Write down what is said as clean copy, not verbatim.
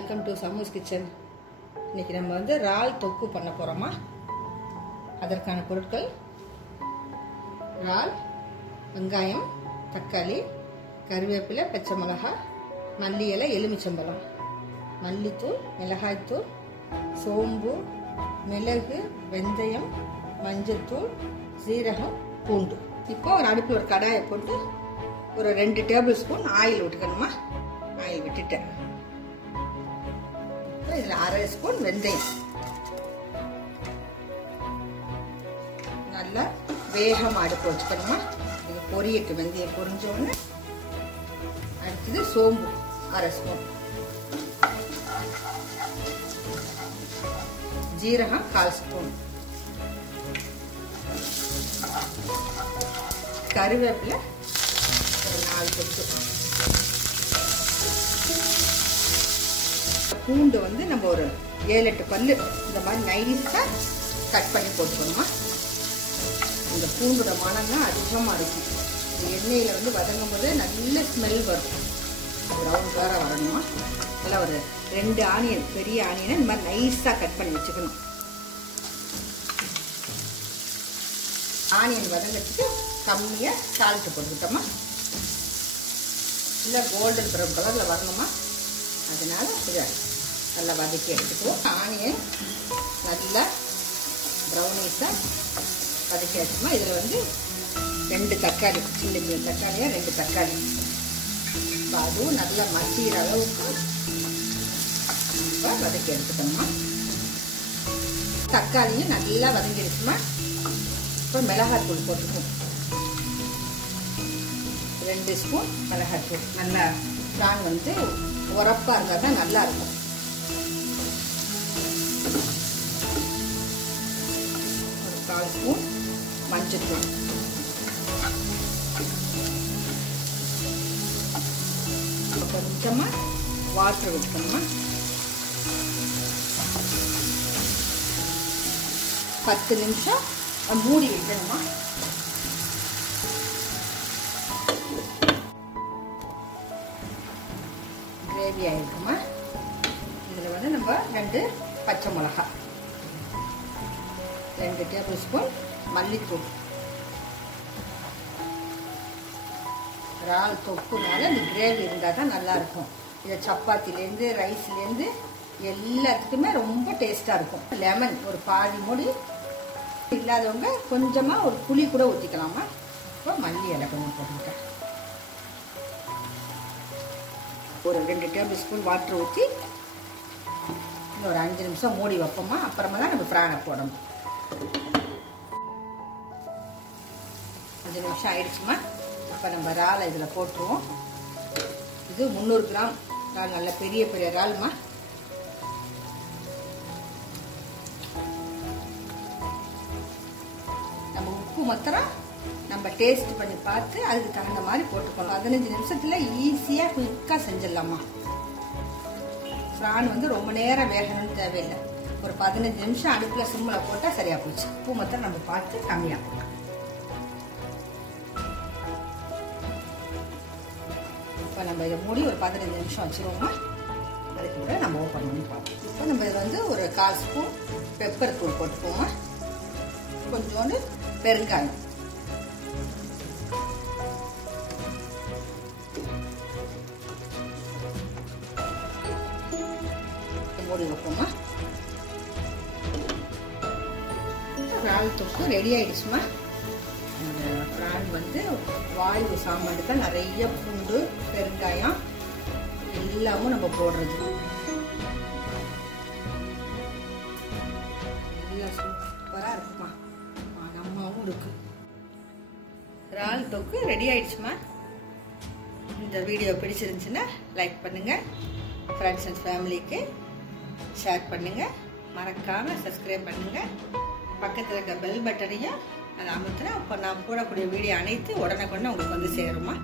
Welcome to சமூஸ் kitchen. இன்னைக்கு நம்ம வந்து இறால் தொக்கு பண்ண போறோமா. அதற்கான பொருட்கள்: இறால், வெங்காயம், தக்காளி, கருவேப்பிலை, பச்சை மிளகாய், மல்லி இலை, எலுமிச்சம்பழம், மல்லித்தூள், மிளகாய்த்தூள், சோம்பு, மிளகு, வெந்தயம், மஞ்சத்தூள், சீரகம், பூண்டு. இப்போ ஒரு அடுப்பில் ஒரு கடாயை போட்டு ஒரு 2 டேபிள் ஸ்பூன் ஆயில் விட்டுக்கணுமா. ஆயில் விட்டுட்டேன். இதில் 1/2 ஸ்பூன் வெந்தயம். நல்லா வேகமாக அடுப்பு வச்சுக்கணுமா. இது பொரியட்டு. வெந்தயம் பொரிஞ்ச உடனே அடுத்தது சோம்பு 1/2 ஸ்பூன், ஜீரகம் 1/4 ஸ்பூன், கருவேப்பிலை ஒரு 4 கொத்து, பூண்டு வந்து நம்ம ஒரு 7-8 பல்லு இந்த மாதிரி நைஸா கட் பண்ணி போட்டுக்கணுமா. இந்த பூண்டோட மனம் தான் அதிகமாக இருக்கும். இந்த எண்ணெயில் வந்து வதங்கும் போது நல்ல ஸ்மெல் வரும். ப்ரௌன் கலராக வரணுமா. நல்லா ஒரு 2 ஆனியன், பெரிய ஆனியனை இந்த மாதிரி நைஸாக கட் பண்ணி வச்சுக்கணும். ஆனியன் வதங்கிறதுக்கு கம்மியாக சால்ட்டு போட்டுக்கிட்டோமா. இல்லை கோல்டன் ப்ரௌன் கலரில் வரணுமா. அதனால இதை நல்லா வதக்கி எடுத்துக்குவோம். ஆனியன் நல்லா ப்ரௌனிஸாக வதக்கி எடுத்துக்கோமா. இதில் வந்து 2 தக்காளி, சின்ன தக்காளியாக 2 தக்காளி. இப்போ அதுவும் நல்லா மசிகிற அளவுக்கு இப்போ வதக்கி எடுத்துக்கணுமா. தக்காளியும் நல்லா வதங்கிடுச்சுமா. இப்போ மிளகாய்த்தூள் போட்டுக்குவோம். 2 ஸ்பூன் மிளகாய்த்தூள். நல்லா பிரான் வந்து உரப்பாக இருந்தால் தான் நல்லா இருக்கும். ஒரு 1/4 ஸ்பூன் மஞ்சத்தூள், கொஞ்சமாக வாட்டர் விட்டுக்கணுமா. 10 நிமிஷம் மூடி வைக்கணுமா. கிரேவி ஆகிருக்குமா. இதில் வந்து நம்ம 2 பச்சை மிளகாய், 2 டேபிள் ஸ்பூன் மல்லித்தூள். இறால் தொக்குனால இந்த கிரேவி இருந்தால் தான் நல்லாயிருக்கும். இதை சப்பாத்திலேருந்து ரைஸ்லேருந்து எல்லாத்துக்குமே ரொம்ப டேஸ்ட்டாக இருக்கும். லெமன் ஒரு பாதி மூடி, இல்லாதவங்க கொஞ்சமாக ஒரு புளி கூட ஊற்றிக்கலாமா. இப்போ மல்லி இலை கொஞ்சம் போட்டுக்கிட்டேன். ஒரு 2 டேபிள் ஸ்பூன் வாட்டர் ஊற்றி இன்னும் ஒரு 5 நிமிஷம் மூடி வைப்போமா. அப்புறமா தான் நம்ம பிரானை போடணும். 5 நிமிஷம் ஆயிடுச்சுமா. இப்போ நம்ம இறாலை இதில் போட்டுருவோம். இது 300 கிராம் இறால், நல்ல பெரிய பெரிய இறால்மா. நம்ம உப்பு மாத்திரம் நம்ம டேஸ்ட் பண்ணி பார்த்து அதுக்கு தகுந்த மாதிரி போட்டுக்கணும். 15 நிமிஷத்துல ஈஸியாக குயிக்காக செஞ்சிடலாமா. பிரான் வந்து ரொம்ப நேரம் வேகணும்னு தேவையில்லை. ஒரு 15 நிமிஷம் அடுப்பில் சிம்மில் போட்டால் சரியாக போச்சு. உப்பு மாத்திரம் நம்ம பார்த்து கம்மியாக போடலாம். இப்போ நம்ம இதை மூடி ஒரு 15 நிமிஷம் வச்சுருவோமா. அதுக்கு கூட நம்ம ஓப்பன் பண்ணி பார்ப்போம். இப்போ நம்ம இதில் வந்து ஒரு 1/4 ஸ்பூன் பெப்பர் தூள் போட்டுப்போமா. கொஞ்சோண்டு பெருங்காயம், மூடி வைப்போமா. இறால் தொக்கு ரெடி ஆயிடுச்சுமா. அந்த பிரான் வந்து வாயு சாமான் தான் நிறைய பூண்டு, பெருங்காயம் எல்லாமும் நம்ம போடுறது. எல்லாம் சூப்பராக இருக்குமா. நம்மவும் இருக்கு. இறால் தொக்கு ரெடி ஆயிடுச்சுமா. இந்த வீடியோ பிடிச்சிருந்துச்சுன்னா லைக் பண்ணுங்க, ஃப்ரெண்ட்ஸ் அண்ட் ஃபேமிலிக்கு ஷேர் பண்ணுங்க, மறக்காம சப்ஸ்கிரைப் பண்ணுங்க. பக்கத்தில் இருக்க பெல் பட்டனையும் அதை அமுத்துனா அப்போ நான் போடக்கூடிய வீடியோ அனைத்து உடனே உங்களுக்கு வந்து சேருமா.